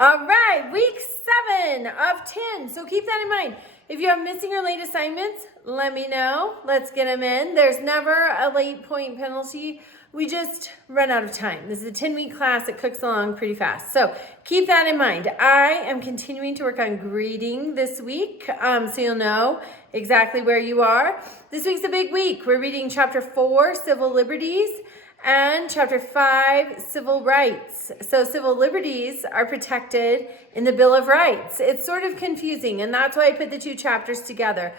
All right, week 7 of 10. So keep that in mind. If you have missing or late assignments, let me know. Let's get them in. There's never a late point penalty. We just run out of time. This is a 10-week class that cooks along pretty fast. So keep that in mind. I am continuing to work on grading this week, so you'll know exactly where you are. This week's a big week. We're reading chapter 4, Civil Liberties, and chapter 5, Civil Rights. So civil liberties are protected in the Bill of Rights. It's sort of confusing, and that's why I put the two chapters together.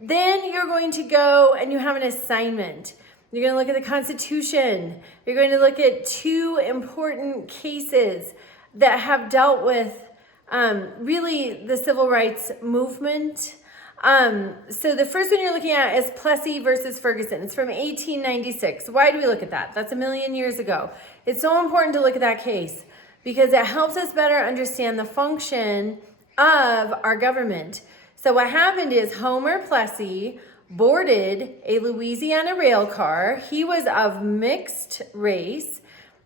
Then you're going to go and you have an assignment. You're going to look at the Constitution. You're going to look at two important cases that have dealt with really the civil rights movement. So the first one you're looking at is Plessy versus Ferguson. It's from 1896. Why do we look at that? That's a million years ago. It's so important to look at that case because it helps us better understand the function of our government. So what happened is Homer Plessy boarded a Louisiana rail car. He was of mixed race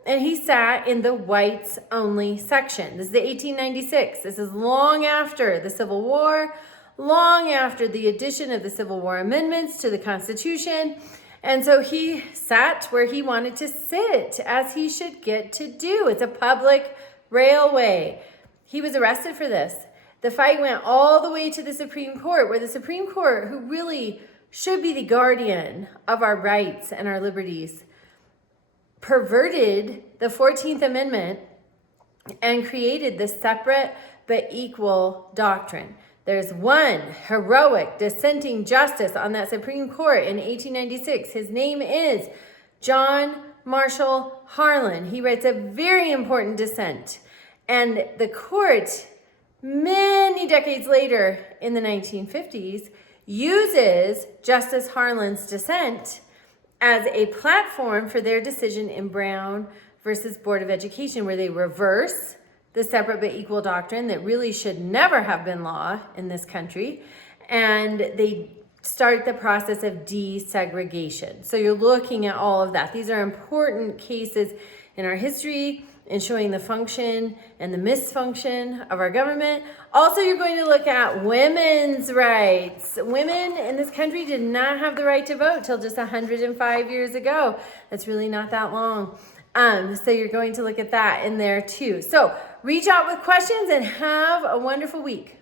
and he sat in the whites only section. This is the 1896. This is long after the Civil War, long after the addition of the Civil War amendments to the Constitution. And so he sat where he wanted to sit, as he should get to do. It's a public railway. He was arrested for this. The fight went all the way to the Supreme Court, where the Supreme Court, who really should be the guardian of our rights and our liberties, perverted the 14th Amendment and created the separate but equal doctrine. There's one heroic dissenting justice on that Supreme Court in 1896. His name is John Marshall Harlan. He writes a very important dissent. And the court, many decades later in the 1950s, uses Justice Harlan's dissent as a platform for their decision in Brown versus Board of Education, where they reverse the separate but equal doctrine that really should never have been law in this country, and they start the process of desegregation. So you're looking at all of that. These are important cases in our history in showing the function and the misfunction of our government. Also, you're going to look at women's rights. Women in this country did not have the right to vote till just 105 years ago. That's really not that long. So you're going to look at that in there too. So reach out with questions and have a wonderful week.